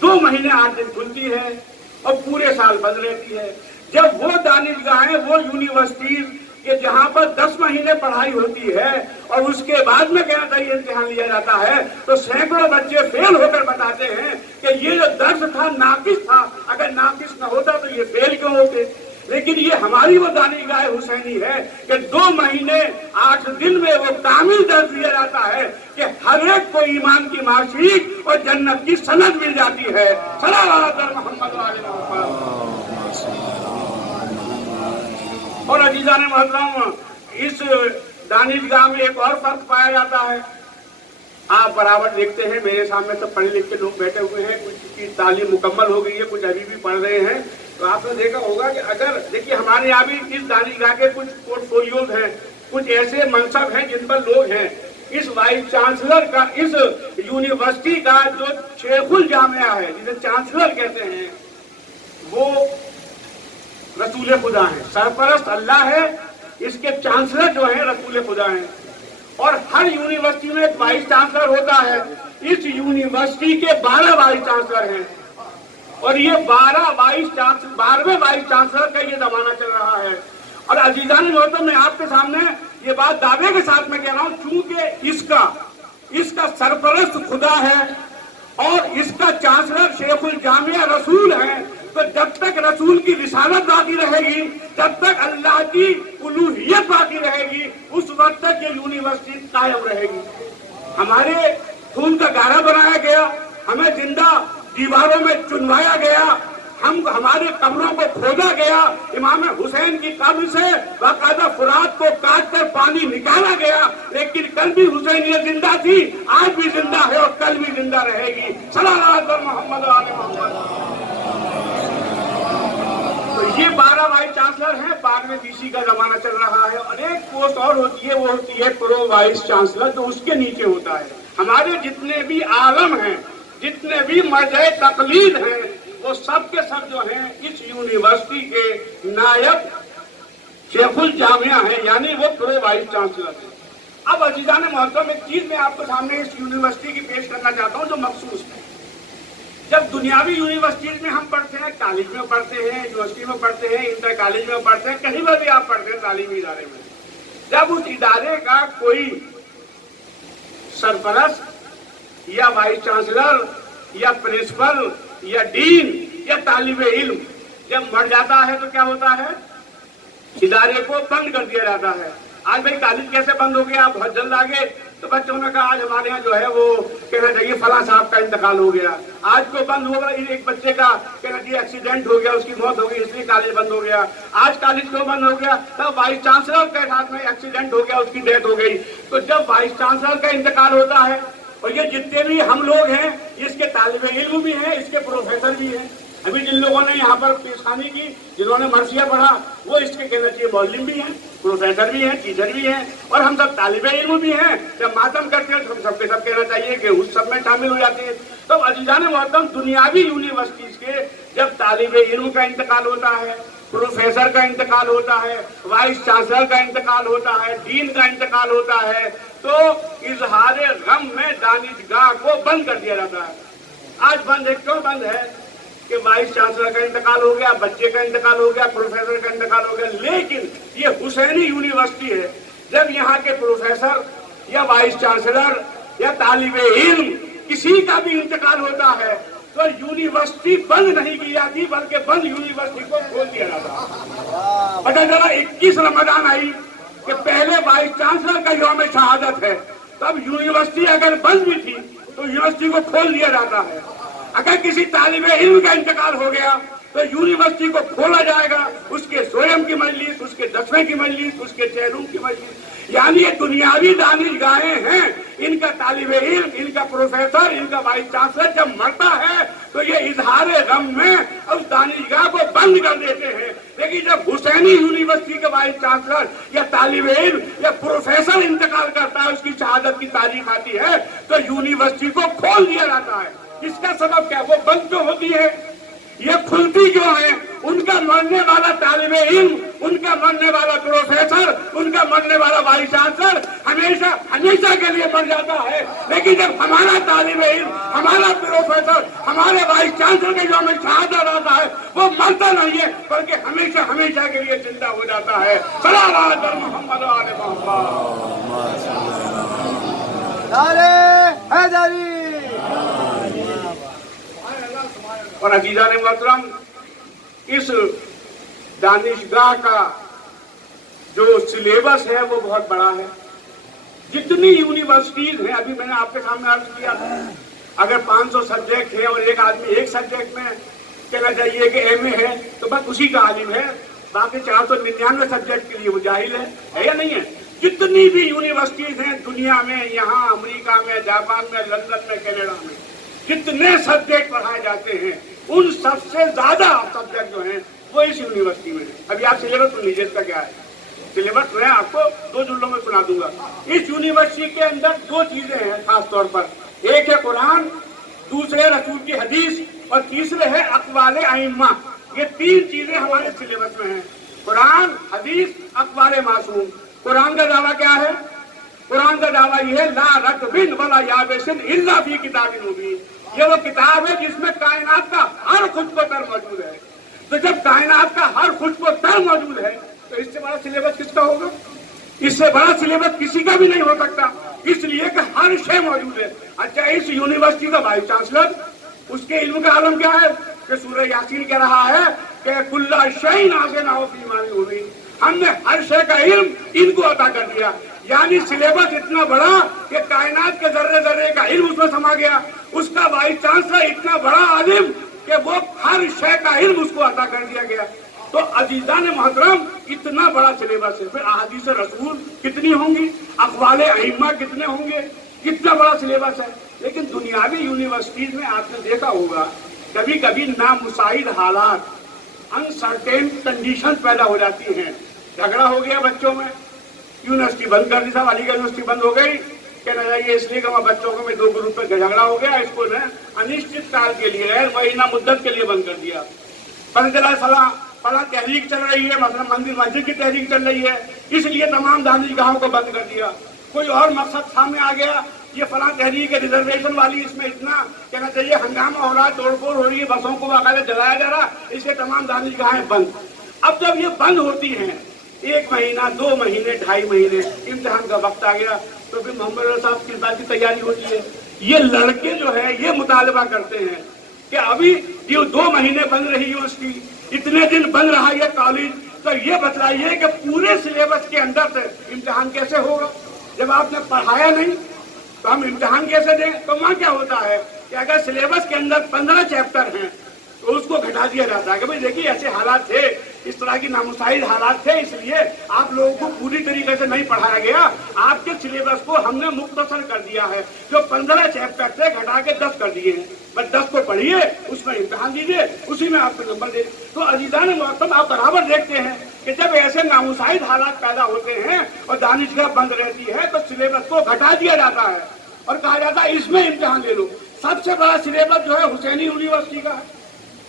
2 महीने 8 दिन खुलती है और पूरे साल बंद रहती है। जब वो दानिशगाहें, वो यूनिवर्सिटीज कि जहाँ पर 10 महीने पढ़ाई होती है और उसके बाद में गैर इम्तिहान लिया जाता है, तो सैकड़ों बच्चे फेल होकर बताते हैं कि ये जो दर्स था नाकिस था, अगर नाकिस न होता तो ये फेल क्यों होते। लेकिन ये हमारी वो दानिशगाह हुसैनी है कि 2 महीने 8 दिन में वो कामिल दर्ज दिया जाता है कि हर एक को ईमान की मार्कशीट और जन्नत की सनद मिल जाती है। सल्लल्लाहु अलैहि मोहम्मद। और अजीजान मोहतरम, इस दानिशगाह में एक और फर्क पाया जाता है। आप बराबर देखते हैं मेरे सामने सब पढ़े लिखे लोग बैठे हुए हैं, कुछ की तालीम मुकम्मल हो गई है, कुछ अभी भी पढ़ रहे हैं। तो आपने देखा होगा कि अगर देखिए हमारे यहाँ भी इस दानिशगाह के कुछ पोर्टफोलियोज हैं, कुछ ऐसे मनसब हैं जिन पर लोग हैं। इस वाइस चांसलर का, इस यूनिवर्सिटी का जो शेखुल जामिया है, जिसे चांसलर कहते हैं, वो रसूल खुदा है, सरपरस्त अल्लाह है, इसके चांसलर जो है रसूल खुदा है। और हर यूनिवर्सिटी में एक वाइस चांसलर होता है। इस यूनिवर्सिटी के 12 वाइस चांसलर हैं और ये 12वें वाइस चांसलर का ये जमाना चल रहा है। और अजीजान मोहतरम, मैं आपके सामने ये बात दावे के साथ में कह रहा हूँ, चूंकि इसका सरपरस्त खुदा है और इसका चांसलर शेखुल जामिया रसूल है, तो जब तक रसूल की रिसालत बाकी रहेगी, जब तक अल्लाह की उलूहियत बाकी रहेगी, उस वक्त तक ये यूनिवर्सिटी कायम रहेगी। हमारे खून का गारा बनाया गया, हमें जिंदा दीवारों में चुनवाया गया, हमारे कब्रों को खोदा गया, इमाम हुसैन की कब्र से बाकायदा फुरात को काट कर पानी निकाला गया। लेकिन कल भी हुसैनियत जिंदा थी, आज भी जिंदा है और कल भी जिंदा रहेगी। सल्लल्लाहु अलैहि मोहम्मद। तो ये 12 वाइस चांसलर हैं। बाद में VC का जमाना चल रहा है और एक पोस्ट और होती है, वो होती है प्रो वाइस चांसलर, जो उसके नीचे होता है। हमारे जितने भी आलम हैं, जितने भी मर्ज़े तकलीद हैं, वो सब के सब जो हैं इस यूनिवर्सिटी के नायब शेखुल जामिया हैं, यानी वो प्रो वाइस चांसलर हैं। अब अजीजान मोहतरम, एक चीज मैं आपको सामने इस यूनिवर्सिटी की पेश करना चाहता हूँ जो मखसूस है। जब दुनियावी यूनिवर्सिटीज में हम पढ़ते हैं, कॉलेज में पढ़ते हैं, यूनिवर्सिटी में पढ़ते हैं, इंटर कॉलेज में पढ़ते हैं, कहीं पर भी आप पढ़ते हैं तालीमी इदारे में, जब उस इदारे का कोई सरपरस्त या वाइस चांसलर या प्रिंसिपल या डीन या तालिबे इल्म जब मर जाता है तो क्या होता है? इदारे को बंद कर दिया जाता है। आज भाई कॉलेज कैसे बंद हो गया? बहुत जल्द आ गए तो बच्चों ने कहा आज हमारे यहाँ जो है वो कहना चाहिए फला साहब का इंतकाल हो गया, आज को बंद हो गया। एक बच्चे का कहना चाहिए एक्सीडेंट हो गया, उसकी मौत हो गई, इसलिए कॉलेज बंद हो गया। आज कॉलेज क्यों बंद हो गया? तब वाइस चांसलर के साथ में एक्सीडेंट हो गया, उसकी डेथ हो गई। तो जब वाइस चांसलर का इंतकाल होता है, और ये जितने भी हम लोग हैं, इसके तालिबे इल्म भी हैं, इसके प्रोफेसर भी हैं। अभी जिन लोगों ने यहाँ पर पेशखानी की, जिन्होंने मरसिया पढ़ा, वो इसके कहना चाहिए मौलवी भी हैं, प्रोफेसर भी हैं, टीचर भी हैं, और हम सब तालिबे इल्म भी हैं। जब मातम करते हैं तो हम सबके सब कहना चाहिए कि उस सब में शामिल हो जाते हैं। तो अजीजान मोहतरम, दुनियावी यूनिवर्सिटीज के जब तालिबे इल्म का इंतकाल होता है, प्रोफेसर का इंतकाल होता है, वाइस चांसलर का इंतकाल होता है, डीन का इंतकाल होता है, तो इजहारे गम में दानिशगाह को बंद कर दिया जाता है। आज बंद है, क्यों बंद है? कि वाइस चांसलर का इंतकाल हो गया, बच्चे का इंतकाल हो गया, प्रोफेसर का इंतकाल हो गया। लेकिन ये हुसैनी यूनिवर्सिटी है। जब यहाँ के प्रोफेसर या वाइस चांसलर या तालिबे इल्म किसी का भी इंतकाल होता है तो यूनिवर्सिटी बंद नहीं की जाती, बल्कि बंद यूनिवर्सिटी को खोल दिया जाता। पता चला 21 रमजान आई कि पहले वाइस चांसलर का यौम शहादत है, तब यूनिवर्सिटी अगर बंद भी थी तो यूनिवर्सिटी को खोल दिया जाता है। अगर किसी तालिबे इल्म का इंतकाल हो गया तो यूनिवर्सिटी को खोला जाएगा, उसके सोयम की मजलिस, उसके दसवें की मजलिस, उसके चेहरूम की मजलिस। यानी ये दुनियावी दानिशगाहें हैं, इनका तालिबे इल्म, इनका प्रोफेसर, इनका वाइस चांसलर जब मरता है तो ये इजहार गम में उस दानिशगाह को बंद कर देते हैं। लेकिन जब हुसैनी यूनिवर्सिटी के वाइस चांसलर या तालिबे इल्म या प्रोफेसर इंतकाल करता है, उसकी शहादत की तारीख आती है तो यूनिवर्सिटी को खोल दिया जाता है। इसका सबब क्या? वो बंद जो होती है, ये खुलती जो है, उनका मरने वाला तालिबे इल्म, उनका मरने वाला प्रोफेसर, उनका मरने वाला वाइस चांसलर हमेशा हमेशा के लिए मर जाता है। लेकिन जब हमारा तालिबे इल्म, हमारा प्रोफेसर, हमारे वाइस चांसलर का जो हमें शहादत आता है, वो मरता नहीं है बल्कि हमेशा हमेशा के लिए जिंदा हो जाता है। सल्लल्लाहु अलैहि मोहम्मद व आले मोहम्मद। और अजीजान मोहतरम, इस दानिशगाह का जो सिलेबस है वो बहुत बड़ा है। जितनी यूनिवर्सिटीज हैं, अभी मैंने आपके सामने अर्ज किया था, अगर 500 सब्जेक्ट है और एक आदमी एक सब्जेक्ट में कहना चाहिए कि एमए है तो बस उसी का आलिम है, बाकी 499 सब्जेक्ट के लिए वो जाहिल है या नहीं है? जितनी भी यूनिवर्सिटीज हैं दुनिया में, यहाँ अमेरिका में, जापान में, लंदन में, कनाडा में, जितने सब्जेक्ट पढ़ाए जाते हैं उन सबसे ज्यादा सब्जेक्ट जो हैं वो इस यूनिवर्सिटी में है। अभी आप सिलेबस सुन लीजिए, इसका क्या है सिलेबस, मैं आपको 2 जुमलों में सुना दूंगा। इस यूनिवर्सिटी के अंदर 2 चीजें हैं खास तौर पर, एक है कुरान, दूसरे रसूल की हदीस और तीसरे है अक़वाल अइम्मा। ये 3 चीजें हमारे सिलेबस में हैं, कुरान, हदीस, अक़वाल मासूम। कुरान का दावा क्या है? कुरान का दावा ये है, ला रतबिन वला याबिसिन इल्ला फी किताबिन मुबीन। ये वो किताब है जिसमें कायनात का हर खुद को तर मौजूद है। तो जब कायनात का हर खुद को तर मौजूद है तो इससे बड़ा सिलेबस किसका होगा? इससे बड़ा सिलेबस किसी का भी नहीं हो सकता, इसलिए कि हर शय मौजूद है। अच्छा, इस यूनिवर्सिटी का वाइस चांसलर, उसके इल्म का आलम क्या है कि सूरह यासीन कह रहा है कि कुल्ला शैइन आज़नाहु फी इमामिन मुबीन, हमने हर शय का इल्म इनको अता कर दिया। यानी सिलेबस इतना बड़ा कि कायनात के जर्रे जर्रे का इल्म उसमें समा गया। उसका वाइस चांसलर इतना बड़ा आलिम कि वो हर शय का इल्म उसको अता कर दिया गया। तो अजीजान मोहतरम, इतना बड़ा सिलेबस है। फिर अहादीस रसूल कितनी होंगी, अक़वाल अइम्मा कितने होंगे, कितना बड़ा सिलेबस है। लेकिन दुनियावी यूनिवर्सिटीज में आपने देखा होगा कभी कभी नामुसाइद हालात, अनसर्टेन कंडीशन पैदा हो जाती हैं। झगड़ा हो गया बच्चों में, यूनिवर्सिटी बंद कर दी, साहब अलीगढ़ यूनिवर्सिटी बंद हो गई, कहना चाहिए इसलिए कि वहाँ बच्चों को में 2 ग्रुप में झगड़ा हो गया, इसको ने अनिश्चित काल के लिए, गैर महीना मुद्दत के लिए बंद कर दिया। पता चला फला तहरीक चल रही है, मतलब मंदिर मस्जिद की तहरीक चल रही है, इसलिए तमाम दानिशगाहों को बंद कर दिया। कोई और मकसद सामने आ गया, ये फला तहरीक है रिजर्वेशन वाली, इसमें इतना कहना चाहिए हंगामा हो रहा है, तोड़फोड़ हो रही है, बसों को बाकायदा जलाया जा रहा है, इसलिए तमाम दानिशगाहें बंद। अब जब ये बंद होती हैं 1 महीना, 2 महीने, 2.5 महीने, इम्तिहान का वक्त आ गया तो फिर मोहम्मद साहब किस बात की तैयारी होती है? ये लड़के जो है ये मुतालबा करते हैं कि अभी ये 2 महीने बंद रही यूनिवर्सिटी, इतने दिन बंद रहा ये कॉलेज, तो ये बताइए कि पूरे सिलेबस के अंदर से इम्तिहान कैसे होगा? जब आपने पढ़ाया नहीं तो हम इम्तिहान कैसे दें? तो वहाँ क्या होता है कि अगर सिलेबस के अंदर 15 चैप्टर हैं तो उसको घटा दिया जाता है कि भाई देखिए ऐसे हालात थे, इस तरह की नामुसाइद हालात थे, इसलिए आप लोगों को पूरी तरीके से नहीं पढ़ाया गया, आपके सिलेबस को हमने मुख्तसर कर दिया है। जो 15 चैप्टर थे घटा के 10 कर दिए हैं, बस 10 को पढ़िए, उसमें इम्तिहान दीजिए, उसी में आपको नंबर दे। तो अजीजान मोहतरम, आप बराबर देखते हैं कि जब ऐसे नामुसाइद हालात पैदा होते हैं और दानिशगाह बंद रहती है तो सिलेबस को घटा दिया जाता है और कहा जाता है इसमें इम्तिहान ले लो। सबसे बड़ा सिलेबस जो है हुसैनी यूनिवर्सिटी का है।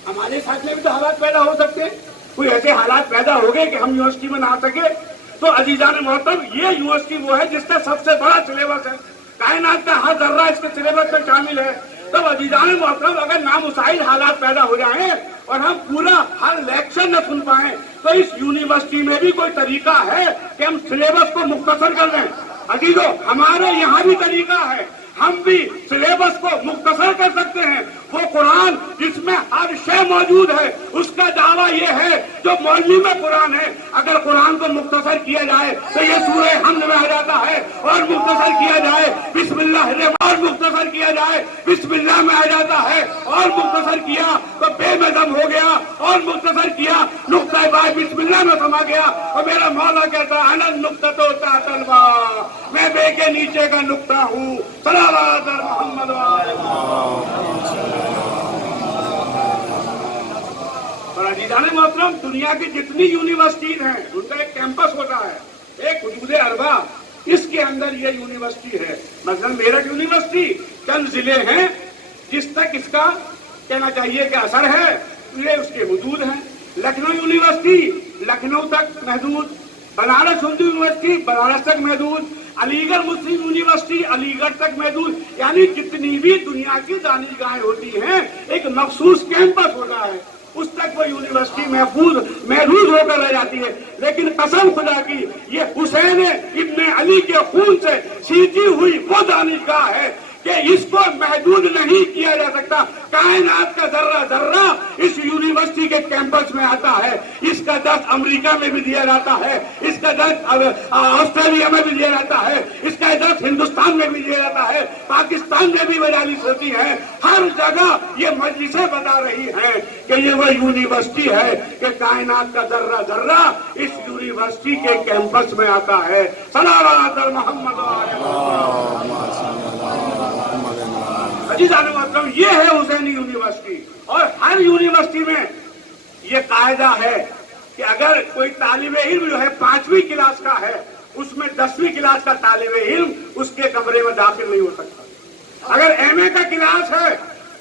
हमारे साथ में भी तो हालात पैदा हो सकते हैं, कोई ऐसे हालात पैदा हो गए कि हम यूनिवर्सिटी में ना आ सके। तो अजीजान मोहतरम, ये यूनिवर्सिटी वो है जिसका सबसे बड़ा सिलेबस है, कायनात का हर जर्रा इसके सिलेबस में शामिल है। तब अजीजान मोहतरम, अगर नामुसाइद हालात पैदा हो जाएं और हम पूरा हर लेक्चर न सुन पाए तो इस यूनिवर्सिटी में भी कोई तरीका है कि हम सिलेबस को मुख्तसर कर दें। अजीजों, हमारे यहाँ भी तरीका है, हम भी सिलेबस को मुख्तसर कर सकते हैं। वो कुरान जिसमें हर शय मौजूद है, उसका दावा ये है जो मौलवी में कुरान है, अगर कुरान को मुख्तसर किया जाए तो ये सूरह हमद में आ जाता है, और मुख्तसर किया जाए बिस्मिल्लाह, और मुख्तसर किया जाए बिस्मिल्लाह में आ जाता है, और मुख्तसर किया तो बेमज़म हो गया, और मुख्तसर किया नुक्ता बाय बिस्मिल्लाह में समा गया। और मेरा मौला कहता है अनल नुक्ततो तातल बा, मैं बे के नीचे का नुक्ता हूँ। सल्लल्लाहु अलैहि मोहम्मद। और अजीज़ान मोहतरम, दुनिया की जितनी यूनिवर्सिटीज हैं उनका एक कैंपस होता है, एक हुदूद अरबा, इसके अंदर ये यूनिवर्सिटी है। मसलन मेरठ यूनिवर्सिटी चंद जिले हैं जिस तक इसका कहना चाहिए कि असर है, ये उसके हुदूद हैं। लखनऊ यूनिवर्सिटी लखनऊ तक महदूद, बनारस हिंदू यूनिवर्सिटी बनारस तक महदूद, अलीगढ़ मुस्लिम यूनिवर्सिटी अलीगढ़ तक महदूद। यानी जितनी भी दुनिया की दानिशगाहें होती हैं, एक मखसूस कैंपस होता है, उस तक वो यूनिवर्सिटी महफूज होकर रह जाती है। लेकिन कसम खुदा की, ये हुसैन इब्ने अली के खून से सींची हुई वो दानिशगाह है कि इसको महदूद नहीं किया जा सकता। कायनात का जर्रा जर्रा इस यूनिवर्सिटी के कैंपस में आता है। इसका दर्स अमेरिका में भी दिया जाता है, इसका दर्स ऑस्ट्रेलिया में भी दिया जाता है, इसका दर्स हिंदुस्तान में भी दिया जाता है, पाकिस्तान में भी मजालिस होती है। हर जगह ये मजलिसें बता रही हैं कि ये वो यूनिवर्सिटी है कि कायनात का जर्रा जर्रा इस यूनिवर्सिटी के कैंपस में आता है। सल्लल्लाहु अलैहि मोहम्मद। अजीज़ान मोहतरम, ये है हुसैनी यूनिवर्सिटी। और हर यूनिवर्सिटी में ये कायदा है कि अगर कोई तालिबे इल्म जो है 5वीं क्लास का है, उसमें 10वीं क्लास का तालिबे इल्म उसके कमरे में दाखिल नहीं हो सकता। अगर एमए का क्लास है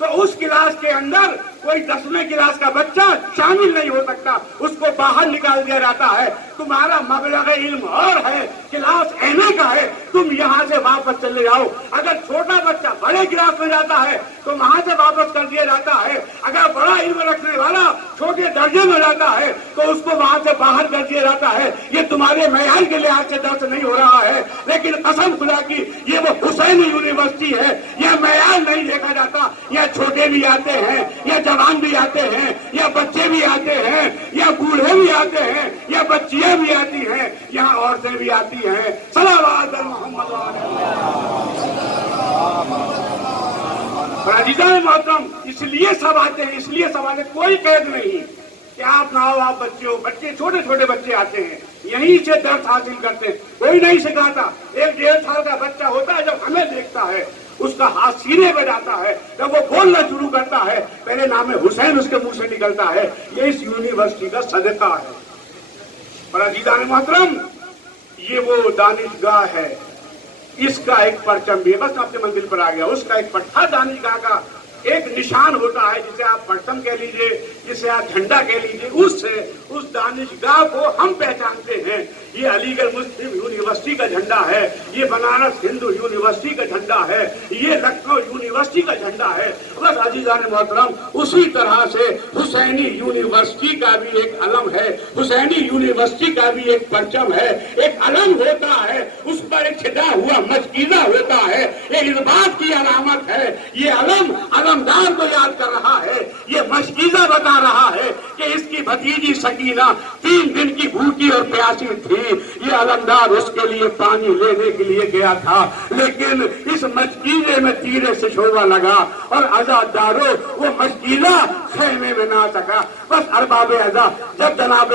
तो उस क्लास के अंदर कोई 10वीं क्लास का बच्चा शामिल नहीं हो सकता, उसको बाहर निकाल दिया जाता है। तुम्हारा मबलग इल्म और है, क्लास एमए का है, तुम यहाँ से वापस चले जाओ। अगर छोटा बच्चा बड़े क्लास में जाता है तो वहां से वापस कर दिया जाता है। अगर बड़ा इल्म रखने वाला छोटे दर्जे में जाता है तो उसको वहां से बाहर कर दिया जाता है। ये तुम्हारे मेयार के लिहाज से दर्ज नहीं हो रहा है, लेकिन कसम खुदा की ये वो हुसैनी यूनिवर्सिटी है। यह मेयार नहीं देखा जाता, यह छोटे भी आते हैं, या जवान भी आते हैं, या बच्चे भी आते हैं, या बूढ़े भी आते हैं, या बच्चियां भी आती हैं, यहाँ औरतें भी आती हैं। सल्लल्लाहु अलैहि मोहम्मद। अजीज़ान मोहतरम, इसलिए सब आते हैं, इसलिए सब आते हैं, कोई कैद नहीं कि आप ना हो, आप बच्चे हो। बच्चे छोटे छोटे बच्चे आते हैं, यहीं से दर्द हासिल करते हैं, कोई नहीं सिखाता। 1-1.5 साल का बच्चा होता है, जब हमें देखता है उसका हाथ सीने पे जाता है, जब वो बोलना शुरू करता है पहले नाम हुसैन उसके मुंह से निकलता है। ये इस यूनिवर्सिटी का सदका है। और अजीज़ान मोहतरम, ये वो दानिशगाह है, इसका एक परचम भी है। बस अपने मंजिल पर आ गया, उसका एक पट्टा दानिशगाह का एक निशान होता है, जिसे आप परचम कह लीजिए, जिसे आप झंडा कह लीजिए। उससे उस दानिशगाह को हम पहचानते हैं। ये अलीगढ़ मुस्लिम यूनिवर्सिटी का झंडा है, ये बनारस हिंदू यूनिवर्सिटी का झंडा है, ये लखनऊ यूनिवर्सिटी का झंडा है। बस अजीज़ान मोहतरम, उसी तरह से हुसैनी यूनिवर्सिटी का भी एक अलम है, हुसैनी यूनिवर्सिटी का भी एक परचम है, एक अलम होता है, उस पर एक छिदा हुआ मस्कीदा होता है। ये इस बात की अलामत है, ये अलम अलमदार को याद कर रहा है, ये मस्कीदा बता रहा है कि इसकी भतीजी सकीना 3 दिन की भूखी और प्यासी थी। ये अलमदार उसके लिए पानी लेने के लिए गया था, लेकिन इस मस्कीदे में तीरे से शोभा लगा और अज़ादारो वो मस्कीदा खेमे में ना सका। बस अरबाब अज़ा जब जनाब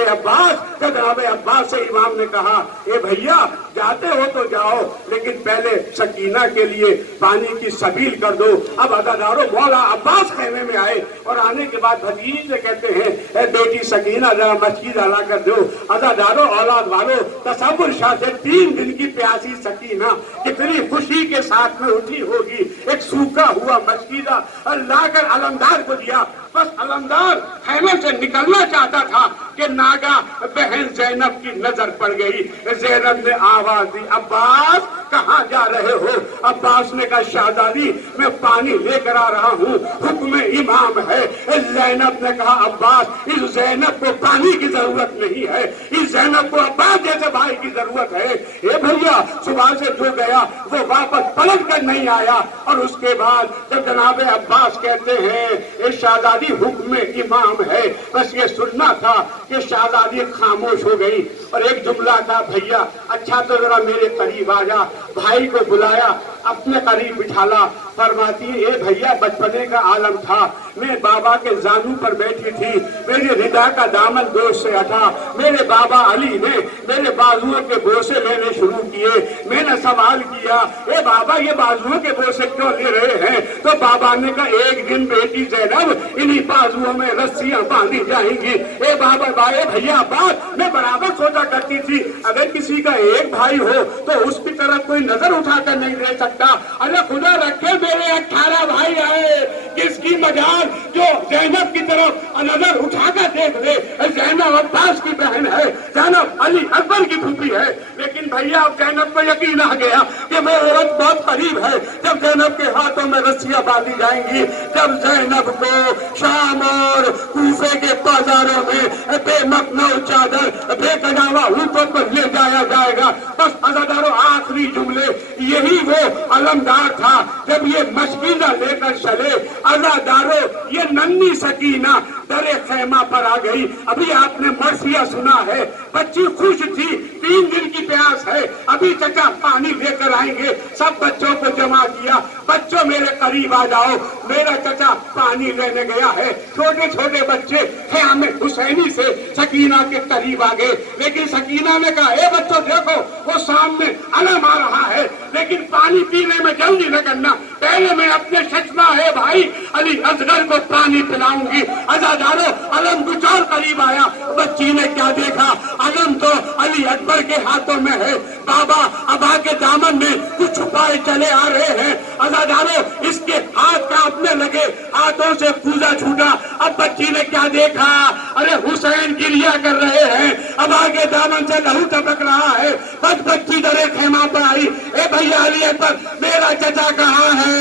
अब्बास से इमाम ने कहा, ए भैया जाते हो तो जाओ, लेकिन पहले सकीना के लिए पानी की सबील कर दो। अब अज़ादारो मौला अब्बास खेमे में आए और आने के बाद भतीजी से कहते हैं, ए बेटी सकीना जरा मस्जिद अला कर दो। अज़ादारो औलाद वालों, तसव्वुर शाह से 3 दिन की प्यासी सकीना कितनी खुशी के साथ में उठी होगी। एक सूखा हुआ मस्जिदा लाकर अलमदार को दिया। बस अलमदार खेमे से निकलना चाहता था कि नागा बहन जैनब की नजर पड़ गई। जैनब ने आवाज दी, अब्बास कहाँ जा रहे हो? अब्बास ने कहा, शहजादी मैं पानी लेकर आ रहा हूँ, हुक्म इमाम है। जैनब ने कहा, अब्बास इस जैनब को पानी की जरूरत नहीं है, इस जैनब को अब्बास जैसे भाई की जरूरत है। ए भैया, सुबह से जो गया वो वापस पलट कर नहीं आया। और उसके बाद जब जनाब अब्बास कहते हैं, ये शहजादी हुक्म इमाम है, बस ये सुनना था कि शहजादी खामोश हो गई। और एक जुमला था, भैया अच्छा तो जरा मेरे करीब आ जा। भाई को बुलाया, अपने करीब बिठाला। फरमाती है, ए भैया बचपने का आलम था, मैं बाबा के जानू पर बैठी थी, मेरे रिदा का दामन दोष से हटा, मेरे बाबा अली ने मेरे बाजुओं के बोसे लेने शुरू किए। मैंने सवाल किया, ए बाबा ये बाजुओं के बोसे क्यों ले रहे हैं? तो बाबा ने कहा, एक दिन बेटी जैनब इन्हीं बाजुओं में रस्सियां बांधी जाएंगी। ए बाबा भाई भैया बात मैं बराबर सोचा करती थी, अगर किसी का एक भाई हो तो उसकी तरफ कोई नजर उठाकर नहीं दे सकता। अरे खुदा रखे मेरे 18 भाई आए, किसकी मजाल जो जैनब की तरफ नजर उठाकर देख ले। जैनब अब्बास की बहन है, जैनब अली अकबर की फूफी है। लेकिन भैया अब जैनब को यकीन आ गया कि वो औरत बहुत करीब है। जब जैनब के हाथों में रस्सियां बांधी जाएंगी, जब जैनब को शाम और कूफे के बाजारों में बेमकनौ चादर बेकजावा ऊँटों पर ले जाया जाएगा। बस अज़ादारों आखिरी जुमले, यही वो अलमदार था जब ये मशकीना लेकर चले। अज़ादारों ये नन्ही सकीना दरे खैमा पर आ गई। अभी आपने मर्सिया सुना है, बच्ची खुश थी, 3 दिन की प्यास है, अभी चचा पानी लेकर आएंगे। सब बच्चों को जमा किया, बच्चों मेरे करीब आ जाओ, मेरा चचा पानी लेने गया है। छोटे छोटे बच्चे ख़याम हुसैनी से सकीना के करीब आ गए। लेकिन सकीना ने कहा, ए बच्चों देखो वो सामने अलम आ रहा है, लेकिन पानी पीने में जल्दी न करना, पहले मैं अपने शचमा है भाई अली असगर को पानी पिलाऊंगी। अज़ादारों अलम कुछ और करीब आया, बच्ची ने क्या देखा, अलम तो अली अकबर के हाथों में है, बाबा अबा के दामन में कुछ छुपाए चले आ रहे हैं। अज़ादारों इसके हाथ कांपने लगे, हाथों से पूजा छूटा। अब बच्ची ने क्या देखा, अरे हुसैन गिरिया कर रहे हैं, अबा के दामन से लहू टपक रहा है। बस बच्ची दरे खेमा पर आई, ए भैया अली अकबर मेरा चचा कहाँ है?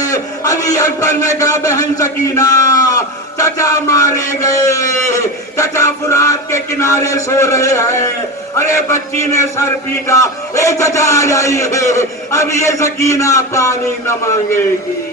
अली अकबर ने कहा, बहन सकीना चचा मारे गए, चचा फुरात के किनारे सो रहे हैं। अरे बच्ची ने सर पीटा, ए चचा आ जाइए, अब ये सकीना पानी न मांगेगी।